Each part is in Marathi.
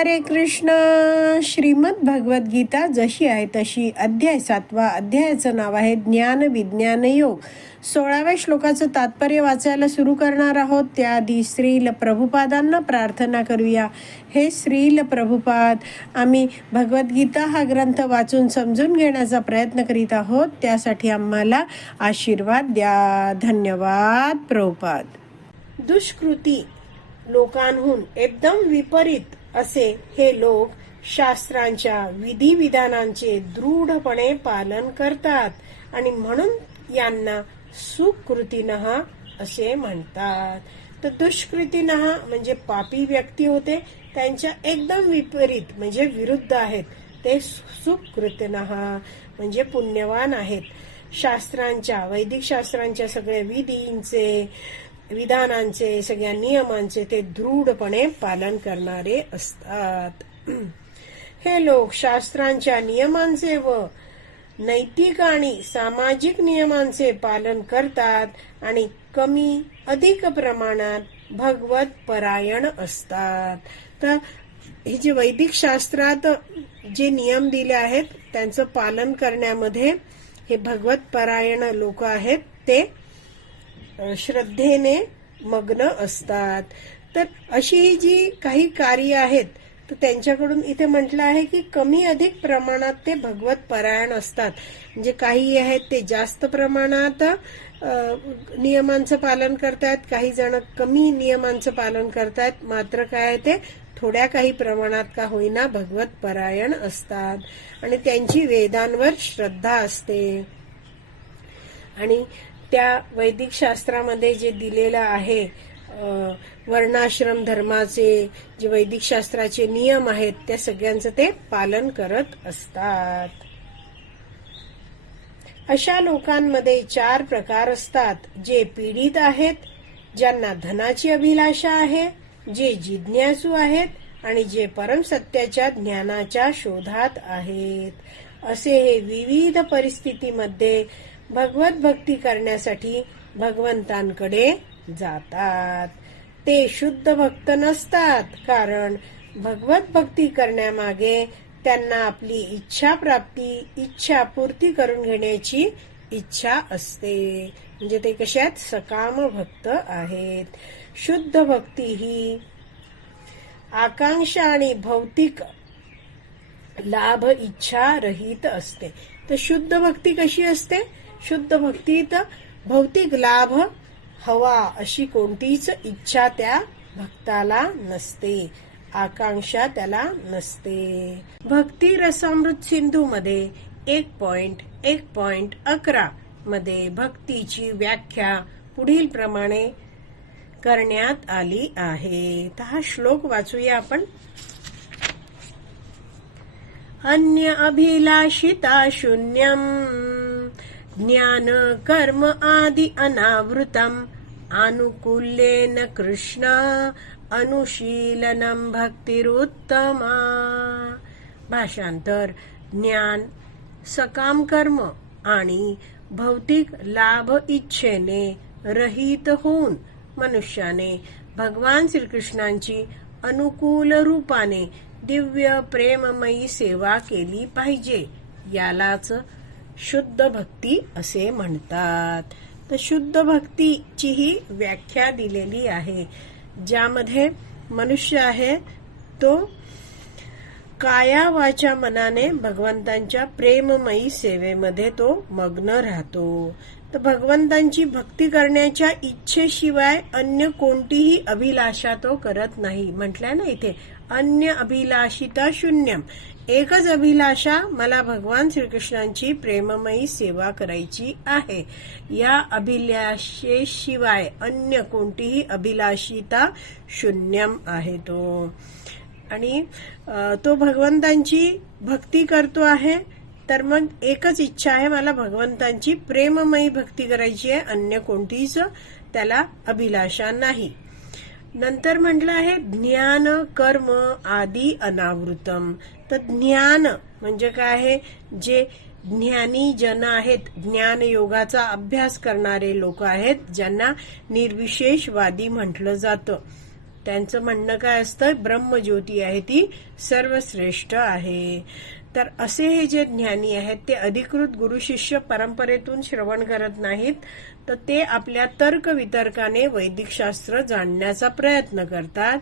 हरे कृष्ण. श्रीमद भगवद्गीता जशी आहे तशी अध्याय सातवा अध्यायाचं नाव आहे ज्ञान विज्ञान योग. सोळाव्या श्लोकाचं तात्पर्य वाचायला सुरू करणार आहोत. त्याआधी श्रील प्रभुपादांना प्रार्थना करूया. हे श्रील प्रभुपाद आम्ही भगवद्गीता हा ग्रंथ वाचून समजून घेण्याचा प्रयत्न करीत आहोत. त्यासाठी आम्हाला आशीर्वाद द्या. धन्यवाद प्रभुपाद. दुष्कृती लोकांहून एकदम विपरीत असे हे लोक शास्त्रांच्या विधिविधानांचे दृढपणे पालन करतात आणि म्हणून यांना सुकृतीनः असे म्हणतात. तर दुष्कृतीनः म्हणजे पापी व्यक्ती होते त्यांच्या एकदम विपरीत म्हणजे विरुद्ध आहेत ते सुकृतीनः म्हणजे पुण्यवान आहेत. शास्त्रांच्या वैदिक शास्त्रांच्या सगळ्या विधींचे विधानांचे सगळ्या नियमांचे ते दृढपणे पालन करणारे असतात. हे लोक शास्त्रांच्या नियमांचे व नैतिक आणि सामाजिक नियमांचे पालन करतात आणि कमी अधिक प्रमाणात भगवत परायण असतात. तर हे जे वैदिक शास्त्रात जे नियम दिले आहेत त्यांचं पालन करण्यामध्ये हे भगवत परायण लोक आहेत ते श्रद्धेने मग्न असतात. तर अशी ही जी काही कार्य आहेत तर त्यांच्याकडून इथे म्हटलं आहे की कमी अधिक प्रमाणात ते भगवत परायण असतात. म्हणजे काही आहेत ते जास्त प्रमाणात नियमांचं पालन करतात काही जण कमी नियमांचं पालन करतात मात्र काय ते थोड्या काही प्रमाणात का होईना भगवत परायण असतात. आणि त्यांची वेदांवर श्रद्धा असते. आणि त्या वैदिक शास्त्रामध्ये जे दिलेलं आहे वर्णाश्रम धर्माचे जे वैदिक शास्त्राचे नियम आहेत त्या सगळ्यांचं ते पालन करत असतात. अशा लोकांमध्ये चार प्रकार असतात. जे पीडित आहेत ज्यांना धनाची अभिलाषा आहे जे जिज्ञासू आहेत आणि जे परमसत्याच्या ज्ञानाच्या शोधात आहेत. असे हे विविध परिस्थितीमध्ये भगवत भक्ती करण्यासाठी भगवंतांकडे जातात. ते शुद्ध भक्त नसतात कारण भगवत भक्ती करण्यामागे त्यांना आपली इच्छा प्राप्ती इच्छा पूर्ती करून घेण्याची इच्छा असते. म्हणजे ते कशात? सकाम भक्त आहेत. शुद्ध भक्ती ही. आकांक्षा आणि भौतिक लाभ इच्छा रहित असते. तर शुद्ध भक्ती कशी असते? शुद्ध भक्तीत भौतिक लाभ हवा अशी कोणतीच इच्छा त्या भक्ताला नसते. आकांक्षा त्याला नसते. भक्ती रसामृत सिंधू मध्ये एक पॉइंट एक पॉइंट अकरा मध्ये भक्तीची व्याख्या पुढील प्रमाणे करण्यात आली आहे तर हा श्लोक वाचूया आपण. अन्य अभिलाषिता शून्यम. ज्ञान कर्म आदि अनावृतम. आनुकूल्येन कृष्ण अनुशीलनम भक्तिरुत्तमा। भाषांतर ज्ञान सकाम कर्म आणि भौतिक लाभ इच्छेने रहित होऊन मनुष्याने भगवान श्रीकृष्णांची अनुकूल रूपाने दिव्य प्रेममयी सेवा केली पाहिजे. यालाच शुद्ध भक्ती असे म्हणतात. तर शुद्ध भक्तीची ही व्याख्या दिलेली आहे. ज्यामध्ये मनुष्य आहे तो काया वाच्या मनाने भगवंतांच्या प्रेममयी सेवेमध्ये तो मग्न राहतो. तर भगवंतांची भक्ती करण्याच्या इच्छेशिवाय अन्य कोणतीही अभिलाषा तो करत नाही. म्हटलंय ना इथे अन्य अभिलाषिता शून्यम. एकच अभिलाषा मला भगवान श्रीकृष्णांची प्रेममयी सेवा करायची आहे. या अभिलाषेशिवाय अन्य कोणतीही अभिलाषिता शून्यम आहे तो. आणि तो भगवंतांची भक्ती करतो आहे तर मग एकच इच्छा आहे मला भगवंतांची प्रेममयी भक्ती करायची आहे अन्य कोणतीच त्याला अभिलाषा नाही. नंतर म्हटलं आहे ज्ञान कर्म आदी अनावृतम. तर ज्ञान म्हणजे काय आहे? जे ज्ञानी जन आहेत ज्ञान योगाचा अभ्यास करणारे लोक आहेत ज्यांना निर्विशेषवादी म्हटलं जातं. त्यांचं म्हणणं काय असतं? ब्रह्मज्योती आहे ती सर्वश्रेष्ठ आहे. तर असे हे जे ज्ञानी आहेत ते अधिकृत गुरु शिष्य परंपरेतून श्रवण करत नाहीत तर ते आपल्या तर्क वितर्काने वैदिक शास्त्र जाणण्याचा प्रयत्न करतात.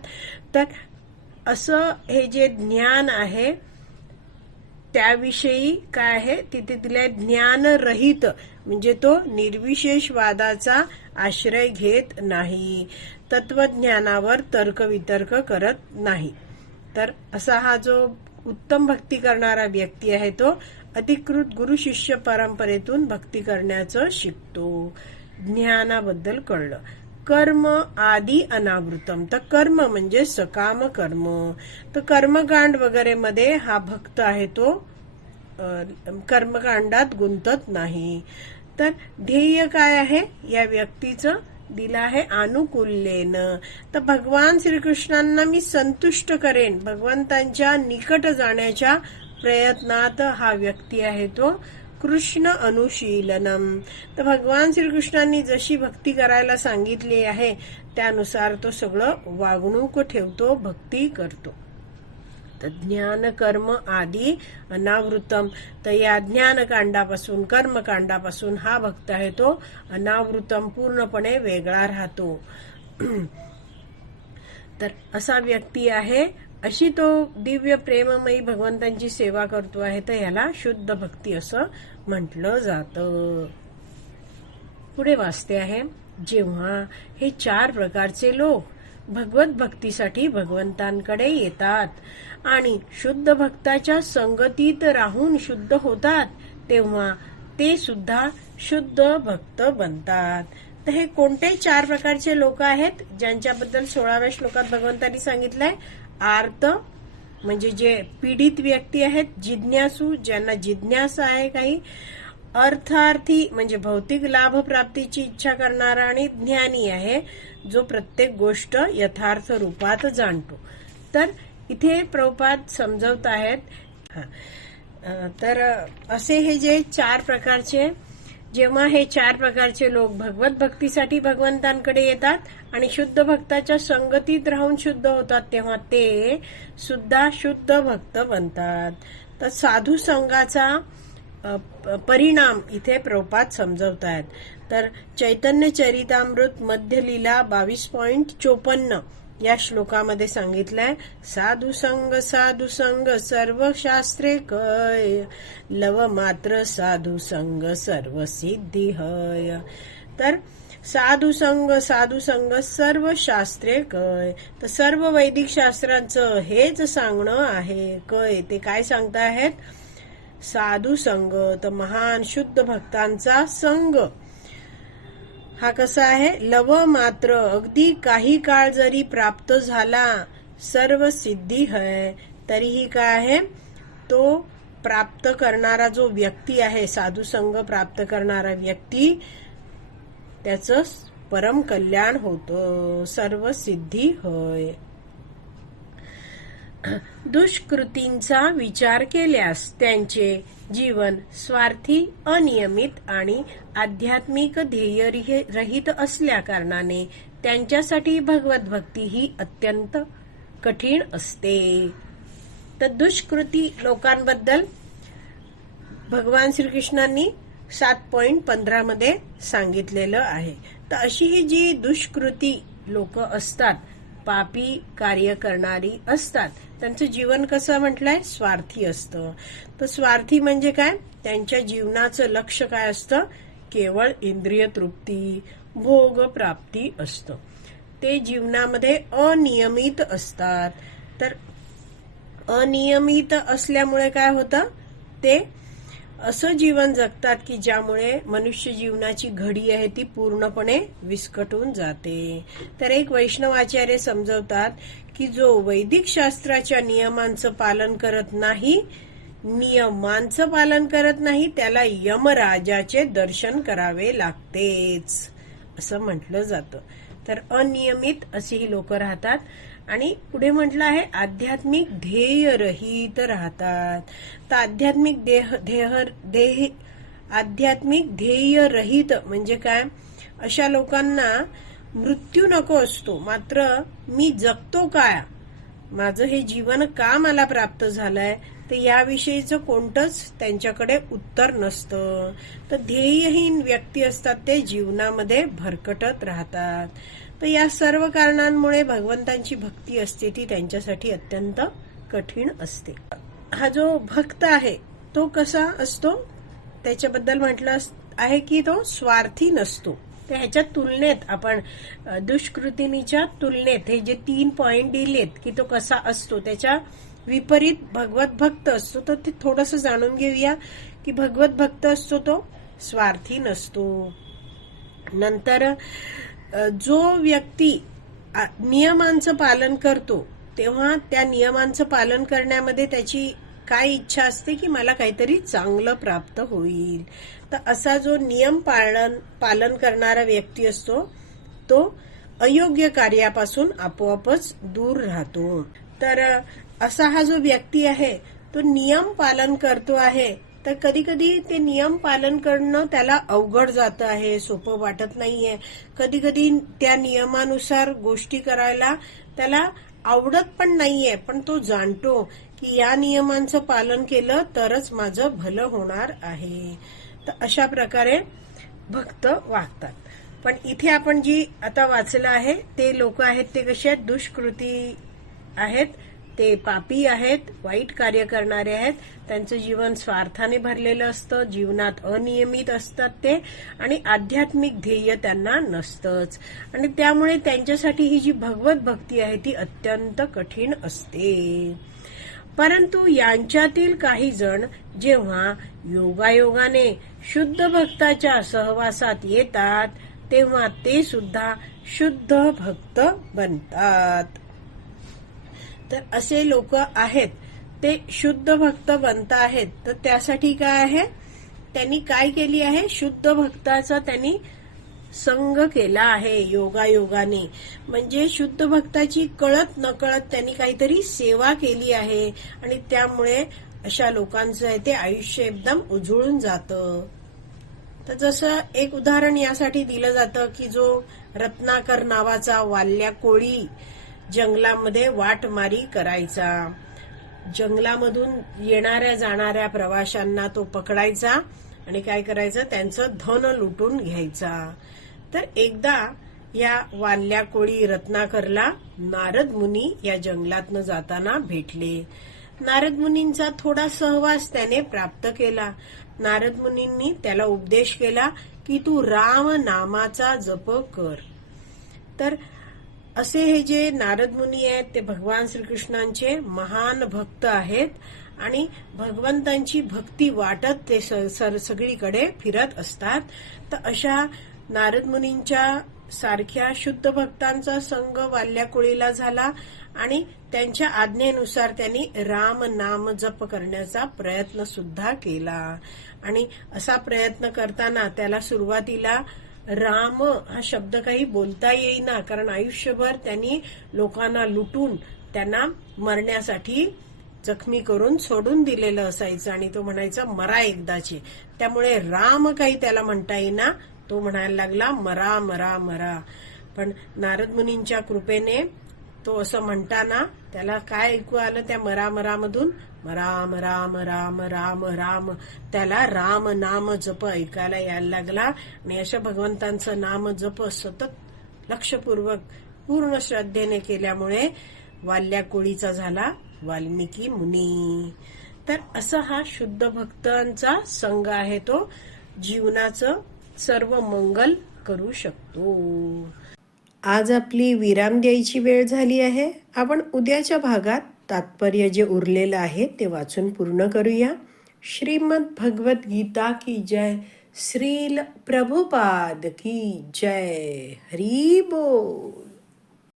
तर असं हे जे ज्ञान आहे त्याविषयी काय आहे? तिथे दिले ज्ञानरहित म्हणजे तो निर्विशेषवादाचा आश्रय घेत नाही. तत्वज्ञानावर तर्कवितर्क करत नाही. तर असा हा जो उत्तम भक्ती करणारा व्यक्ती आहे तो अधिकृत गुरु शिष्य परंपरेतून भक्ती करण्याचं शिकतो. ज्ञानाबद्दल कळलं. कर्म आदी अनावृतम. तर कर्म म्हणजे सकाम कर्म. तर कर्मकांड वगैरे मध्ये हा भक्त आहे तो कर्मकांडात गुंतत नाही. तर ध्येय काय आहे? या व्यक्तीचं दिलं आहे अनुकूल्येनं. तर भगवान श्रीकृष्णांना मी संतुष्ट करेन. भगवंतांच्या निकट जाण्याच्या प्रयत्नात हा व्यक्ती आहे तो कृष्ण अनुशीलनम. तर भगवान श्रीकृष्णांनी जशी भक्ती करायला सांगितली आहे त्यानुसार तो सगळं वागणूक ठेवतो भक्ती करतो. ज्ञान कर्म आदी अनावृतम. तर या ज्ञानकांडापासून कर्मकांडापासून हा भक्त आहे तो अनावृतम पूर्णपणे वेगळा राहतो. तर असा व्यक्ती आहे अशी तो दिव्य प्रेममयी भगवंतांची सेवा करतो आहे तर याला शुद्ध भक्ती असं म्हटलं जातं. पुढे वाचते आहे जेव्हा हे चार प्रकारचे लोक भगवत भक्तीसाठी भगवंतांकडे येतात आणि शुद्ध भक्ताच्या संगतीत राहून शुद्ध होतात तेव्हा ते सुद्धा शुद्ध भक्त बनतात. तर हे कोणते चार प्रकारचे लोक आहेत ज्यांच्याबद्दल सोळाव्या श्लोकात भगवंतांनी सांगितलंय? आर्त म्हणजे जे पीडित व्यक्ती आहेत जिज्ञासू ज्यांना जिज्ञासा आहे काही. अर्थार्थी म्हणजे भौतिक लाभ प्राप्तीची इच्छा करणारा आणि ज्ञानी आहे जो प्रत्येक गोष्ट यथार्थ रूपात जाणतो. तर इथे प्रभुपाद समजवत आहेत. तर असे हे जे चार प्रकारचे जेव्हा हे चार प्रकारचे लोक भगवत भक्तीसाठी भगवंतांकडे येतात आणि शुद्ध भक्ताच्या संगतीत राहून शुद्ध होतात तेव्हा ते सुद्धा शुद्ध भक्त बनतात. तर साधू संघाचा परिणाम इथे प्रपात समजवत आहेत. तर चैतन्य चरितामृत मध्यलीला बावीस पॉईंट चोपन्न या श्लोकामध्ये सांगितलंय साधू संग साधू संग सर्व शास्त्रे कय लव मात्र साधू संग सर्व सिद्धी हय. तर साधू संग साधू संग सर्व शास्त्रे कय. तर सर्व वैदिक शास्त्रांचं हेच सांगणं आहे. कय ते काय सांगताहेत? साधू संग तर महान शुद्ध भक्तांचा संघ हा कसा आहे? लव मात्र अगदी काही काळ जरी प्राप्त झाला सर्व सिद्धी है. तरीही काय आहे? तो प्राप्त करणारा जो व्यक्ती आहे साधू संघ प्राप्त करणारा व्यक्ती त्याचं परम कल्याण होतं. सर्व सिद्धी होय दुष्कृतींचा विचार केल्यास त्यांचे जीवन स्वार्थी अनियमित आणि आध्यात्मिक ध्येय रहित असल्या कारणाने त्यांच्यासाठी भगवत भक्ती ही अत्यंत कठीण असते. तर दुष्कृती लोकांबद्दल भगवान श्रीकृष्णांनी सात पॉइंट पंधरा मध्ये सांगितलेलं आहे. तर अशी ही जी दुष्कृती लोक असतात पापी कार्य करणारी असतात त्यांचं जीवन कसं म्हटलंय? स्वार्थी असतं. तर स्वार्थी म्हणजे काय? त्यांच्या जीवनाचं लक्ष काय असतं? केवळ इंद्रिय तृप्ती भोग प्राप्ती असतं. ते जीवनामध्ये अनियमित असतात. तर अनियमित असल्यामुळे काय होतं? ते असं जीवन जगतात की ज्यामुळे मनुष्य जीवनाची घडी आहे ती पूर्णपणे विस्कटून जाते. तर एक वैष्णवाचार्य समजवतात की जो वैदिक शास्त्राच्या नियमांचं पालन करत नाही नियमांचं पालन करत नाही त्याला यमराजाचे दर्शन करावे लागतेच असं म्हटलं जातं. तर अनियमित अशी ही लोक राहतात. आणि पुढे म्हटलं आहे आध्यात्मिक ध्येय रहित राहतात. तर आध्यात्मिक देह देह ध्येय आध्यात्मिक ध्येय रहित म्हणजे काय? अशा लोकांना मृत्यू नको असतो. मात्र मी जगतो काय? माझं हे जीवन का मला प्राप्त झालंय? तर याविषयीचं कोणतंच त्यांच्याकडे उत्तर नसतं. तर ध्येयहीन व्यक्ती असतात ते जीवनामध्ये भरकटत राहतात. तर या सर्व कारणांमुळे भगवंतांची भक्ती असते ती त्यांच्यासाठी अत्यंत कठीण असते. हा जो भक्त आहे तो कसा असतो? त्याच्याबद्दल म्हटलं आहे की तो स्वार्थी नसतो. तर ह्याच्या तुलनेत आपण दुष्कृतीनीच्या तुलनेत हे जे तीन पॉइंट दिलेत की तो कसा असतो त्याच्या विपरीत भगवत भक्त असतो तर ते थोडस जाणून घेऊया की भगवत भक्त असतो तो स्वार्थी नसतो. नंतर जो व्यक्ती नियमांचं पालन करतो तेव्हा त्या नियमांचं पालन करण्यामध्ये त्याची काय इच्छा असते की मला काहीतरी चांगलं प्राप्त होईल. तर असा जो नियम पालन पालन करणारा व्यक्ती असतो तो अयोग्य कार्यापासून आपोआपच दूर राहतो. तर असा हा जो व्यक्ती आहे तो नियम पालन करतो आहे. तर कधी कधी ते नियम पालन करणं त्याला अवघड जातं आहे सोपं वाटत नाहीये. कधी कधी त्या नियमानुसार गोष्टी करायला त्याला आवडत पण नाहीये पण तो जाणतो. की या नियमांचं पालन केलं तरच माझं भलं होणार आहे. तर अशा प्रकारे भक्त वागतात. पण इथे आपण जी आता वाचलं आहे ते लोक आहेत ते कसे आहेत? दुष्कृती आहेत. ते पापी आहेत वाईट कार्य करणारे आहेत. त्यांचं जीवन स्वार्थाने भरलेलं असतं जीवनात अनियमित असतात ते आणि आध्यात्मिक ध्येय त्यांना नसतंच. आणि त्यामुळे त्यांच्यासाठी ही जी भगवत भक्ती आहे ती अत्यंत कठीण असते. परंतु यांच्यातील काही जण जेव्हा योगायोगाने शुद्ध भक्ताच्या सहवासात येतात तेव्हा ते सुद्धा शुद्ध भक्त बनतात. तर असे लोक आहेत. ते शुद्ध भक्त बनत आहेत. तर त्यासाठी काय आहे? त्यांनी काय केली आहे? शुद्ध भक्ताचा त्यांनी संग केला आहे योगायोगाने. म्हणजे शुद्ध भक्ताची कळत नकळत त्यांनी काहीतरी सेवा केली आहे. आणि त्यामुळे अशा लोकांचं आहे ते आयुष्य एकदम उजळून जातं. तर जसं एक उदाहरण यासाठी दिलं जातं की जो रत्नाकर नावाचा वाल्या कोळी जंगलामध्ये वाटमारी करायचा. जंगलामधून येणाऱ्या जाणाऱ्या प्रवाशांना तो पकडायचा आणि काय करायचं? त्यांचं धन लुटून घ्यायचा. तर एकदा या वाल्या कोळी रत्नाकरला नारद मुनी या जंगलातनं जाताना भेटले. नारद मुनींचा थोडा सहवास त्याने प्राप्त केला. नारद मुनींनी त्याला उपदेश केला की तू राम नामाचा जप कर. तर असे हे जे नारद मुनी आहेत ते भगवान श्रीकृष्णांचे महान भक्त आहेत आणि भगवंतांची भक्ती वाटत ते स- सर सगळीकडे फिरत असतात. तर अशा नारद मुनींच्या सारख्या शुद्ध भक्तांचा संघ वाल्याकुळीला झाला आणि त्यांच्या आज्ञेनुसार त्यांनी राम नाम जप करण्याचा प्रयत्न सुद्धा केला. आणि असा प्रयत्न करताना त्याला सुरुवातीला राम हा शब्द काही बोलता येईना. कारण आयुष्यभर त्यांनी लोकांना लुटून त्यांना मरण्यासाठी जखमी करून सोडून दिलेलं असायचं. आणि तो म्हणायचा मरा एकदाचे. त्यामुळे राम काही त्याला म्हणता येईना. तो म्हणायला लागला मरा मरा मरा. पण नारद मुनींच्या कृपेने तो असं म्हणताना त्याला काय ऐकू आलं त्या मरा मरामधून? राम राम राम राम राम. त्याला राम नाम जप ऐकायला यायला लागला. आणि अशा भगवंतांचं नाम जप सतत लक्षपूर्वक पूर्ण श्रद्धेने केल्यामुळे वाल्या कोळीचा झाला वाल्मिकी मुनी. तर असा हा शुद्ध भक्तांचा संघ आहे तो. जीवनाचं सर्व मंगल करू शकतो. आज आपली विराम द्यायची वेळ झाली आहे. आपण उद्याच्या भागात तात्पर्य जे उरलेलं आहे ते वाचून पूर्ण करूया. श्रीमद भगवत गीता की जय श्रील प्रभुपाद की जय. हरी बोल.